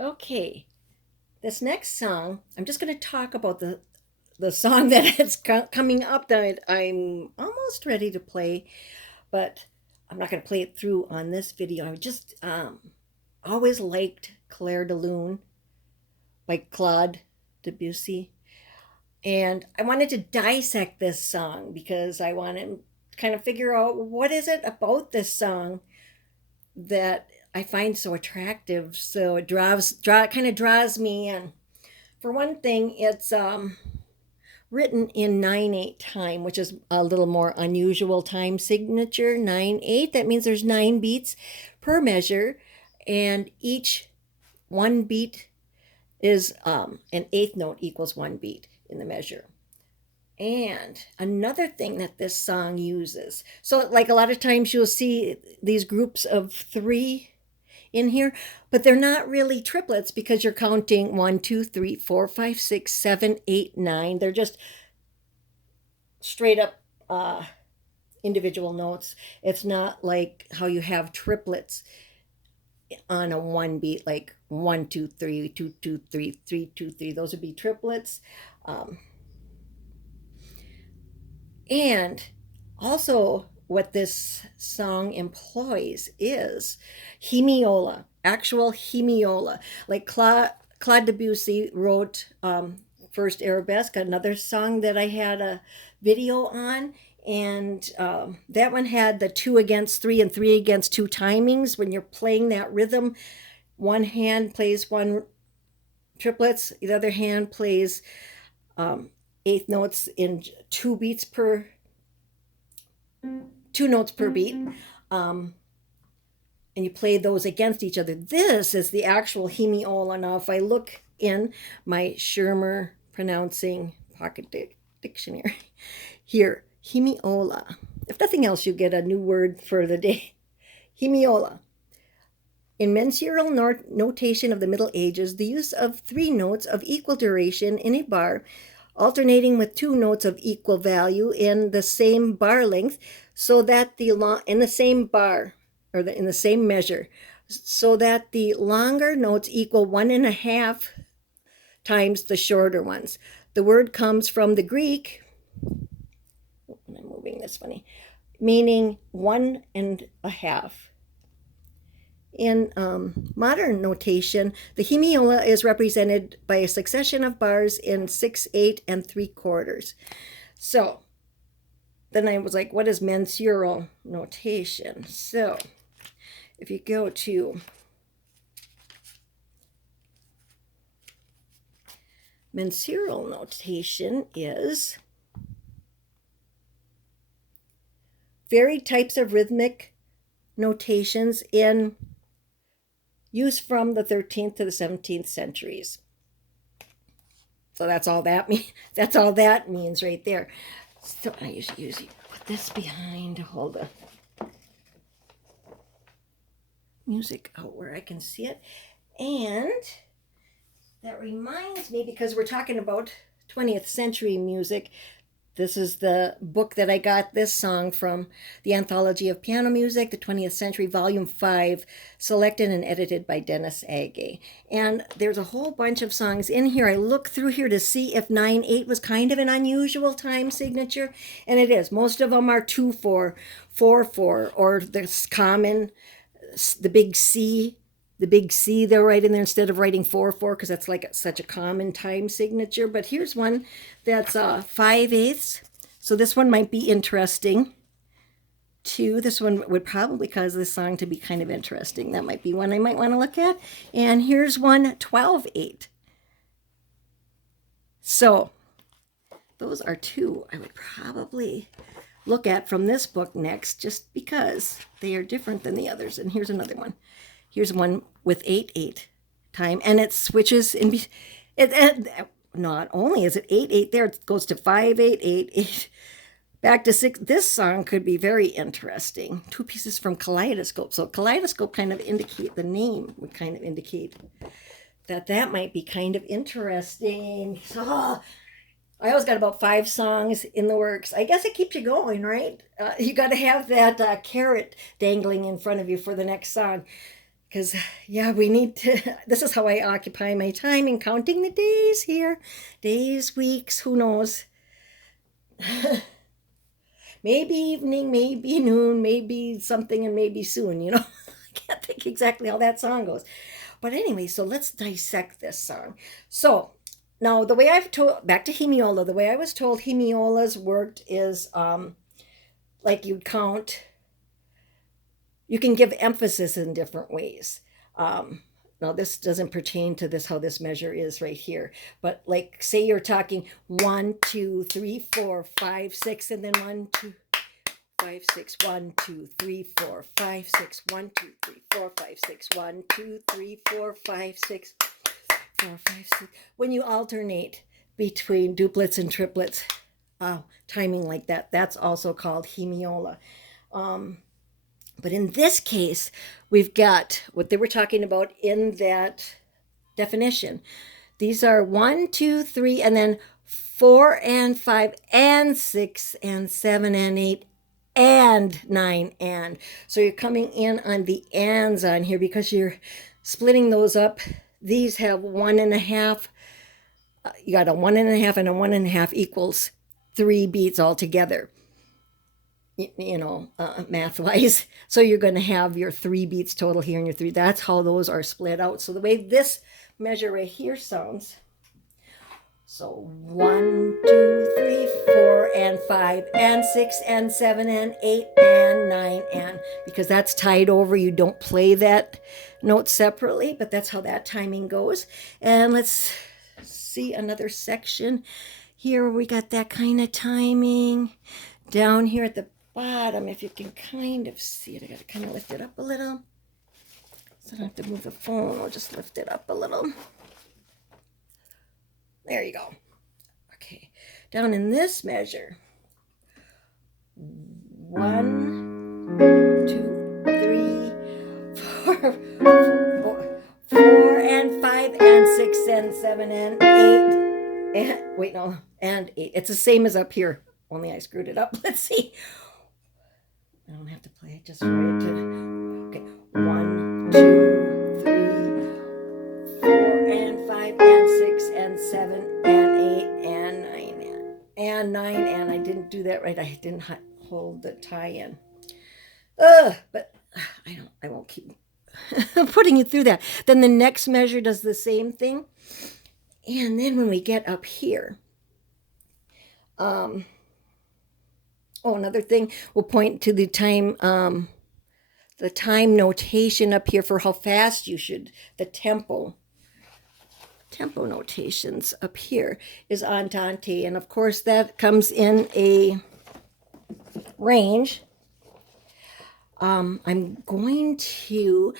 Okay, this next song, I'm just going to talk about the song that is coming up that I'm almost ready to play, but I'm not going to play it through on this video. I just always liked Clair de Lune by Claude Debussy, and I wanted to dissect this song because I want to kind of figure out what is it about this song that I find so attractive. So it kind of draws me in. For one thing, it's written in 9/8 time, which is a little more unusual time signature. 9/8. That means there's 9 beats per measure, and each one beat is an eighth note equals 1 beat in the measure. And another thing that this song uses, so like a lot of times you'll see these groups of three in here, but they're not really triplets because you're counting 1, 2, 3, 4, 5, 6, 7, 8, 9. They're just straight up individual notes. It's not like how you have triplets on a 1 beat, like 1, 2, 3, 2, 2, 3, 3, 2, 3. Those would be triplets. And also, what this song employs is hemiola, actual hemiola. Like Claude Debussy wrote First Arabesque, another song that I had a video on. And that one had the 2 against 3 and 3 against 2 timings. When you're playing that rhythm, one hand plays one triplets, the other hand plays eighth notes in 2 beats per 2 notes per beat, and you play those against each other. This is the actual hemiola. Now if I look in my Shermer pronouncing pocket dictionary here, hemiola, if nothing else you get a new word for the day. Hemiola. In mensural notation of the Middle Ages, the use of 3 notes of equal duration in a bar, alternating with 2 notes of equal value in the same bar length, so that in the same bar, or in the same measure, so that the longer notes equal 1.5 times the shorter ones. The word comes from the Greek, I'm moving this funny, meaning 1.5. In modern notation, the hemiola is represented by a succession of bars in 6, 8, and 3/4. So then I was like, what is mensural notation? So if you go to mensural notation is varied types of rhythmic notations in use from the 13th to the 17th centuries. So that's all that means right there. So I usually put this behind to hold the music out where I can see it. And that reminds me, because we're talking about 20th century music, this is the book that I got this song from, the Anthology of Piano Music, the 20th Century, Volume 5, selected and edited by Dennis Agay. And there's a whole bunch of songs in here. I looked through here to see if 9/8 was kind of an unusual time signature, and it is. Most of them are 2/4, 4/4, or this common, the big C. The big C they'll write in there instead of writing 4/4, because that's like such a common time signature. But here's one that's 5/8. So this one might be interesting too. This one would probably cause this song to be kind of interesting. That might be one I might want to look at. And here's one 12/8. So those are two I would probably look at from this book next, just because they are different than the others. And here's another one. Here's one with 8/8 time, and it switches in. Not only is it 8/8 there, it goes to 5/8, 8/8, back to 6. This song could be very interesting. 2 pieces from Kaleidoscope. So Kaleidoscope kind of indicate, the name would kind of indicate that might be kind of interesting. So I always got about 5 songs in the works. I guess it keeps you going, right? You got to have that carrot dangling in front of you for the next song. because yeah, we need to. This is how I occupy my time in counting the days here, days, weeks, who knows. Maybe evening, maybe noon, maybe something, and maybe soon. I can't think exactly how that song goes. But anyway, so let's dissect this song. So now the way I've told, back to hemiola, the way I was told hemiolas worked is like you'd count, you can give emphasis in different ways. Now this doesn't pertain to this, how this measure is right here, but like say you're talking 1, 2, 3, 4, 5, 6, and then 1, 2, 5, 6, 1, 2, 3, 4, 5, 6, 1, 2, 3, 4, 5, 6, 1, 2, 3, 4, 5, 6, 4, 5, 6. When you alternate between duplets and triplets, timing like that, that's also called hemiola. But in this case, we've got what they were talking about in that definition. These are 1, 2, 3, and then 4 and 5 and 6 and 7 and 8 and 9 and. So you're coming in on the ands on here because you're splitting those up. These have 1.5. You got a 1.5 and a 1.5 equals 3 beats altogether. Math wise. So you're going to have your 3 beats total here and your 3. That's how those are split out. So the way this measure right here sounds. So 1, 2, 3, 4, and 5, and 6, and 7, and 8, and 9, and because that's tied over, you don't play that note separately, but that's how that timing goes. And let's see another section here where we got that kind of timing. Down here at the bottom, if you can kind of see it, I gotta kind of lift it up a little. So I don't have to move the phone, I'll just lift it up a little. There you go. Okay, down in this measure, 1, 2, 3, 4, and 5, and 6, and 7, and 8, and wait, no, and 8. It's the same as up here, only I screwed it up. Let's see. I don't have to play it just for it to. Okay, 1, 2, 3, 4, and 5, and 6, and 7, and 8, and 9, and 9, and I didn't do that right. I didn't hold the tie in. But I won't keep putting you through that. Then the next measure does the same thing, and then when we get up here, another thing, we'll point to the time notation up here for how fast you should, the tempo notations up here is andante. And of course that comes in a range. I'm going to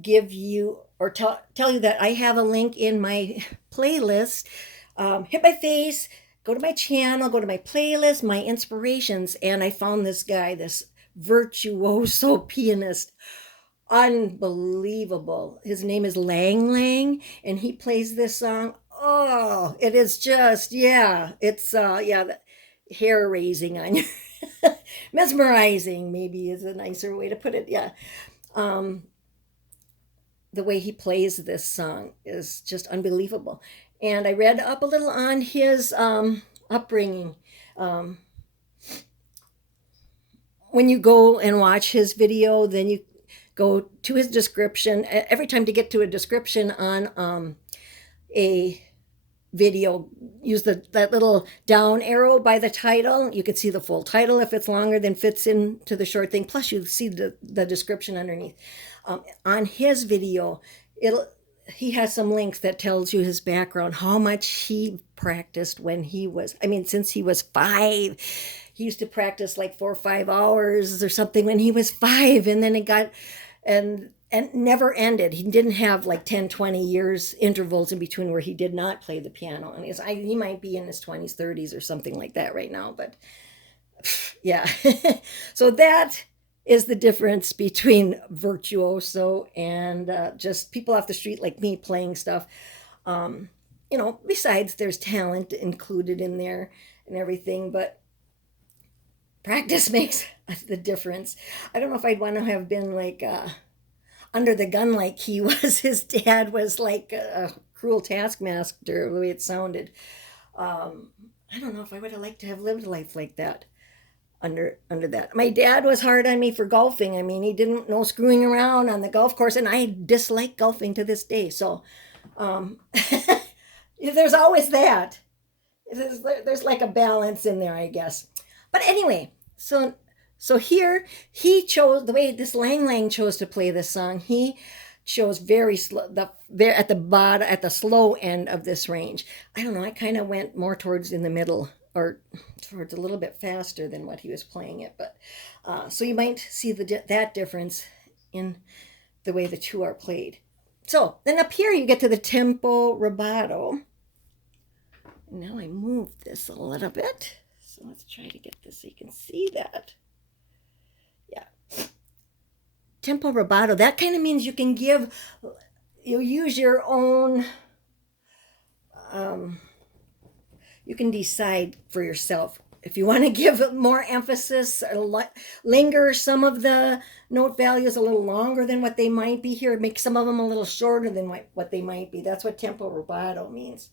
give you or tell you that I have a link in my playlist. Hit my face, go to my channel, go to my playlist, my inspirations, and I found this guy, this virtuoso pianist. Unbelievable. His name is Lang Lang, and he plays this song. Oh, it is just, yeah, it's, hair raising on you. Mesmerizing, maybe is a nicer way to put it. Yeah. The way he plays this song is just unbelievable. And I read up a little on his upbringing. When you go and watch his video, then you go to his description. Every time to get to a description on a video, use that little down arrow by the title. You can see the full title if it's longer than fits into the short thing. Plus you see the description underneath. On his video, he has some links that tells you his background, how much he practiced when he was, since he was 5. He used to practice like 4 or 5 hours or something when he was 5, and then it got, and never ended. He didn't have like 10, 20 years intervals in between where he did not play the piano. And he might be in his 20s, 30s or something like that right now, but yeah. So that is the difference between virtuoso and just people off the street like me playing stuff. Besides there's talent included in there and everything, but practice makes the difference. I don't know if I'd want to have been like, under the gun like he was. His dad was like a cruel taskmaster, the way it sounded. I don't know if I would have liked to have lived a life like that. Under that, my dad was hard on me for golfing. I mean, he didn't know screwing around on the golf course, and I dislike golfing to this day. So um, there's always that. There's like a balance in there, I guess. But anyway, so here he chose the way this Lang Lang chose to play this song. He chose very slow, at the bottom, at the slow end of this range. I don't know. I kind of went more towards in the middle, or towards a little bit faster than what he was playing it. But so you might see that difference in the way the two are played. So then up here you get to the tempo rubato. Now I move this a little bit. So let's try to get this so you can see that. Yeah. Tempo rubato, that kind of means you can you use your own, you can decide for yourself if you want to give more emphasis or linger some of the note values a little longer than what they might be here, make some of them a little shorter than what they might be. That's what tempo rubato means.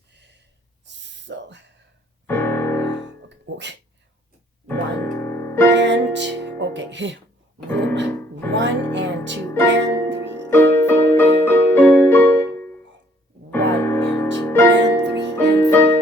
So, okay. 1 and 2. Okay. 1 and 2 and 3 and 4 and 1 and 2 and 3 and 4.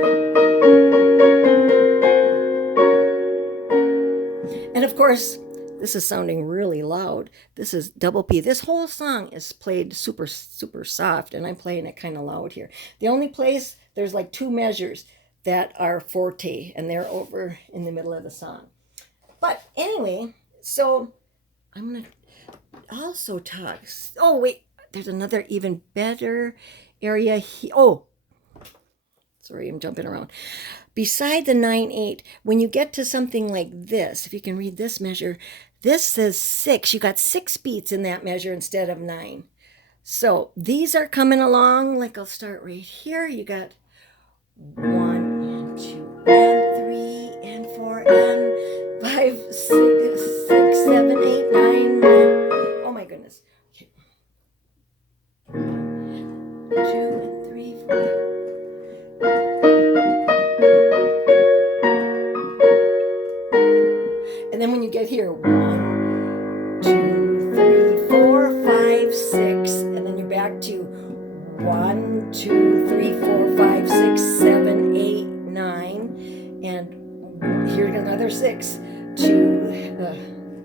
And of course, this is sounding really loud. This is double P. This whole song is played super, super soft, and I'm playing it kind of loud here. The only place, there's like 2 measures that are forte, and they're over in the middle of the song. But anyway, so I'm going to also talk. Oh, wait, there's another even better area here. Oh, sorry, I'm jumping around. Beside the 9/8, when you get to something like this, if you can read this measure, this says 6. You got 6 beats in that measure instead of 9. So these are coming along. Like I'll start right here. You got 1 and 2 and 3 and 4 and 5, 6, 7, 8, 9, 9. Oh my goodness. Okay. 2 and 3, 4. And then when you get here, 1, 2, 3, 4, 5, 6, and then you're back to 1, 2, 3, 4, 5, 6, 7, 8, 9, and here's another 6. 2,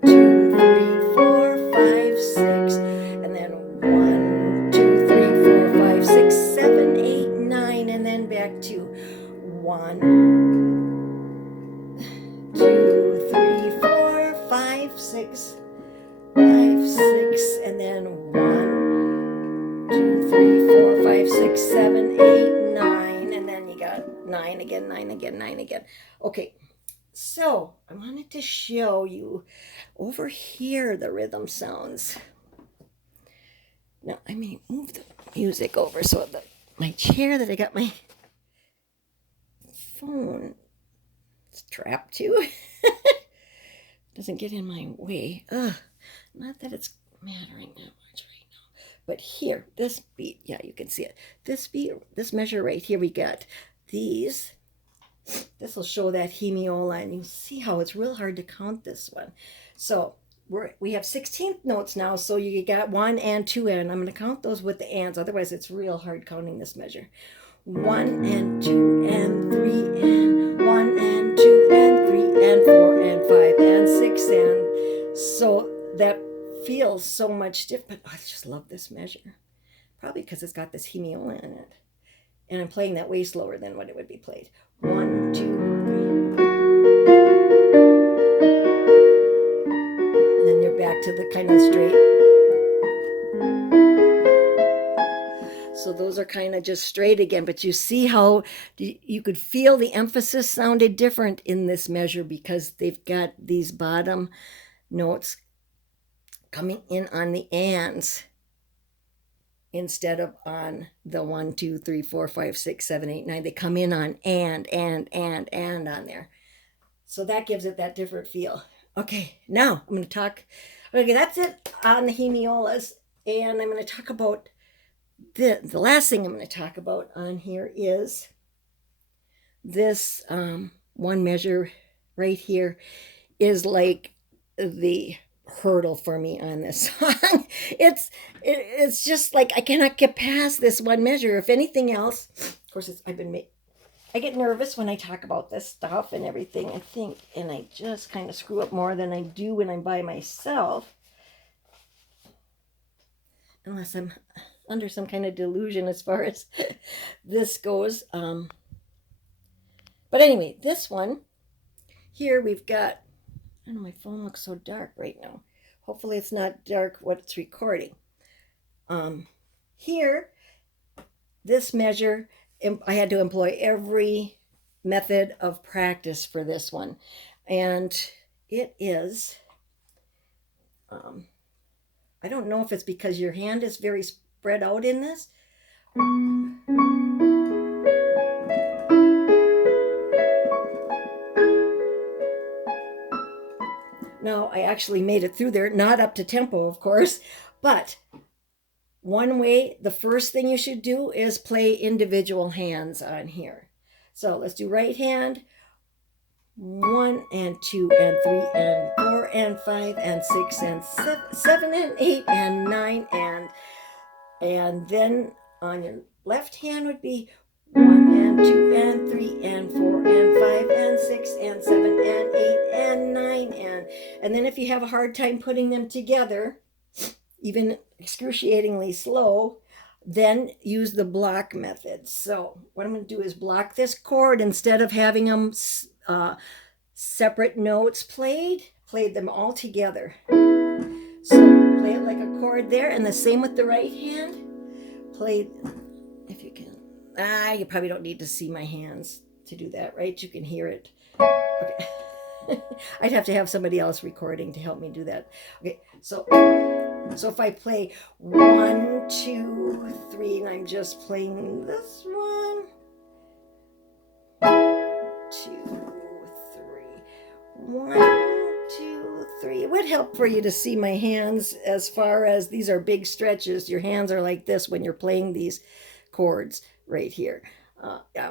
3, 4, 5, 6, and then 1, 2, 3, 4, 5, 6, 7, 8, 9, and then back to 1, 2, 3, 4, 5, 6, 5, 6, and then 1, 2, 3, 4, 5, 6, 7, 8, 9, and then you got 9 again, 9 again, 9 again. Okay, so I wanted to show you over here the rhythm sounds. Now I may move the music over so that my chair that I got my phone strapped to doesn't get in my way. Not that it's mattering that much right now. But here, this beat, yeah, you can see it. This beat, this measure right here, we got these. This will show that hemiola, and you see how it's real hard to count this one. So we have 16th notes now, so you got 1 and 2 and. I'm going to count those with the ands, otherwise it's real hard counting this measure. 1 and 2 and 3 and 1 and 2 and 3 and 4 and 5 and 6 and. So that feels so much different. I just love this measure. Probably because it's got this hemiola in it. And I'm playing that way slower than what it would be played. 1, 2, 3. And then you're back to the kind of straight. So those are kind of just straight again, but you see how you could feel the emphasis sounded different in this measure because they've got these bottom notes coming in on the ands instead of on the 1, 2, 3, 4, 5, 6, 7, 8, 9. They come in on and on there. So that gives it that different feel. Okay, now I'm going to talk. Okay, that's it on the hemiolas. And I'm going to talk about the last thing I'm going to talk about on here is this one measure right here is like the hurdle for me on this song. It's just like I cannot get past this one measure. If anything else, of course, I get nervous when I talk about this stuff and everything. I think, and I just kind of screw up more than I do when I'm by myself, unless I'm under some kind of delusion as far as this goes. But anyway, this one here we've got. I don't know, my phone looks so dark right now. Hopefully it's not dark what it's recording. Here, this measure, I had to employ every method of practice for this one. And it is, I don't know if it's because your hand is very spread out in this. Now, I actually made it through there, not up to tempo, of course, but one way, the first thing you should do is play individual hands on here. So let's do right hand, 1 and 2 and 3 and 4 and 5 and 6 and 7 and 8 and 9 and then on your left hand would be 1 and 2 and 3 and 4 and 5 and 6 and 7 and 8 and 9 and then if you have a hard time putting them together, even excruciatingly slow, then use the block method. So what I'm going to do is block this chord instead of having them separate notes played them all together. So play it like a chord there, and the same with the right hand. Play, if you can. You probably don't need to see my hands to do that, right? You can hear it. Okay. I'd have to have somebody else recording to help me do that. Okay, so if I play 1, 2, 3, and I'm just playing this 1, 2, 3, 1, 2, 3. It would help for you to see my hands as far as these are big stretches. Your hands are like this when you're playing these chords right here.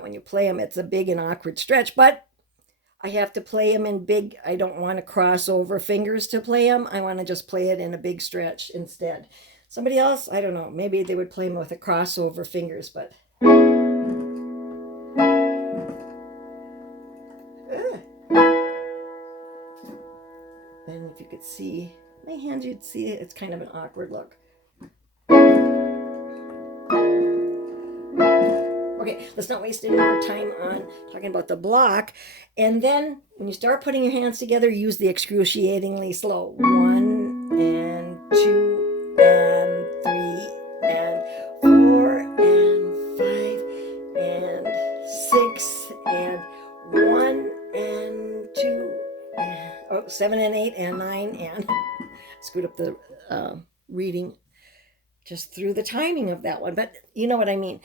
When you play them, it's a big and awkward stretch, but I have to play them in big. I don't want to cross over fingers to play them. I want to just play it in a big stretch instead. Somebody else, I don't know, maybe they would play them with a crossover fingers, but and if you could see my hands, you'd see it's kind of an awkward look. Okay, let's not waste any more time on talking about the block. And then when you start putting your hands together, use the excruciatingly slow. 1 and 2 and 3 and 4 and 5 and 6 and 1 and 2 and 7 and 8 and 9 and screwed up the reading just through the timing of that one. But you know what I mean.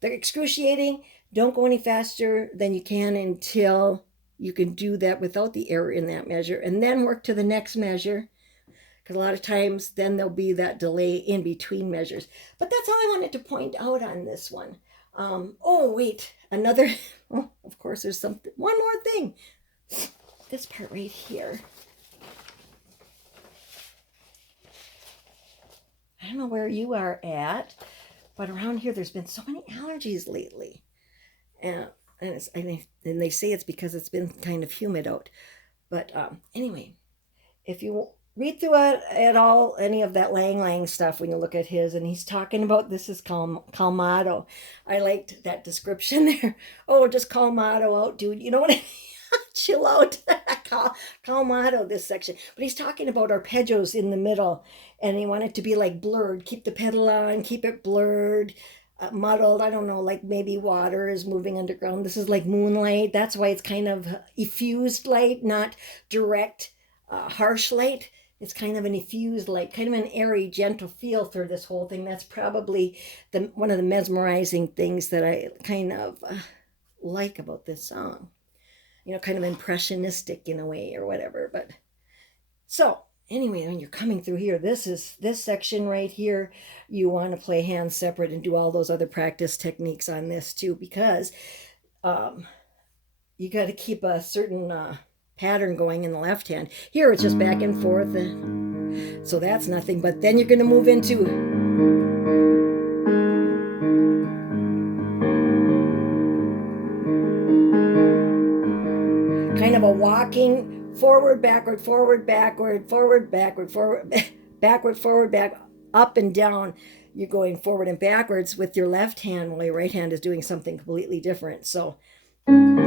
They're excruciating. Don't go any faster than you can until you can do that without the error in that measure, and then work to the next measure, because a lot of times then there'll be that delay in between measures. But that's all I wanted to point out on this one. Oh, wait, another, oh, of course, there's something, one more thing. This part right here. I don't know where you are at, but around here, there's been so many allergies lately. And they say it's because it's been kind of humid out. But anyway, if you read through it at all, any of that Lang stuff, when you look at his, and he's talking about this is calmado. I liked that description there. Oh, just calmado out, dude. You know what I mean? Chill out. Calmado, this section. But he's talking about arpeggios in the middle, and he wanted it to be like blurred. Keep the pedal on, keep it blurred, muddled. I don't know, like maybe water is moving underground. This is like moonlight. That's why it's kind of effused light, not direct, harsh light. It's kind of an effused light, kind of an airy, gentle feel through this whole thing. That's probably one of the mesmerizing things that I kind of like about this song. You know, kind of impressionistic in a way or whatever. But so anyway, when you're coming through here, this section right here, you want to play hands separate and do all those other practice techniques on this too, because you got to keep a certain pattern going in the left hand. Here it's just back and forth, so that's nothing. But then you're going to move into kind of a walking forward, backward, forward, backward, forward, backward, forward, backward, forward, back, up and down. You're going forward and backwards with your left hand while your right hand is doing something completely different. So and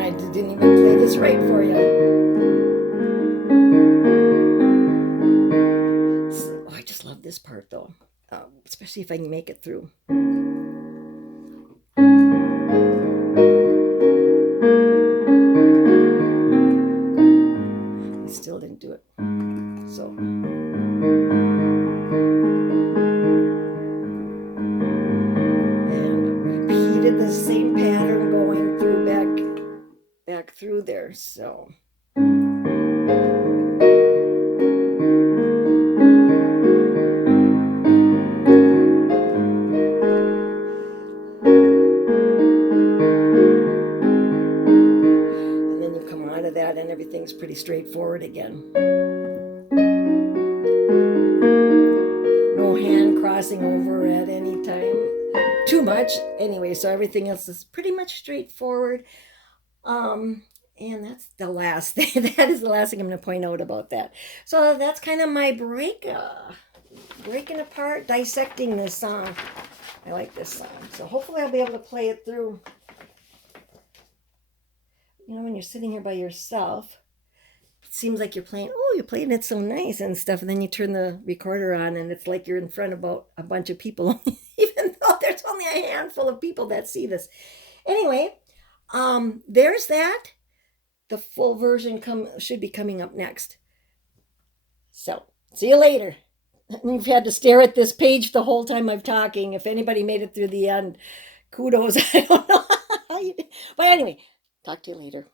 I didn't even play this right for you. Oh, I just love this part though, especially if I can make it through. I still didn't do it. So and repeated the same pattern going through back through there. So that and everything's pretty straightforward again. No hand crossing over at any time too much anyway, so everything else is pretty much straightforward. And that's the last thing. That is the last thing I'm going to point out about that. So that's kind of my breaking apart, dissecting this song. I like this song, so hopefully I'll be able to play it through. You know, when you're sitting here by yourself, it seems like you're playing, oh, you're playing it so nice and stuff. And then you turn the recorder on and it's like you're in front of a bunch of people, even though there's only a handful of people that see this. Anyway, there's that. The full version should be coming up next. So, see you later. You've had to stare at this page the whole time I'm talking. If anybody made it through the end, kudos. I don't know how you did. But anyway, talk to you later.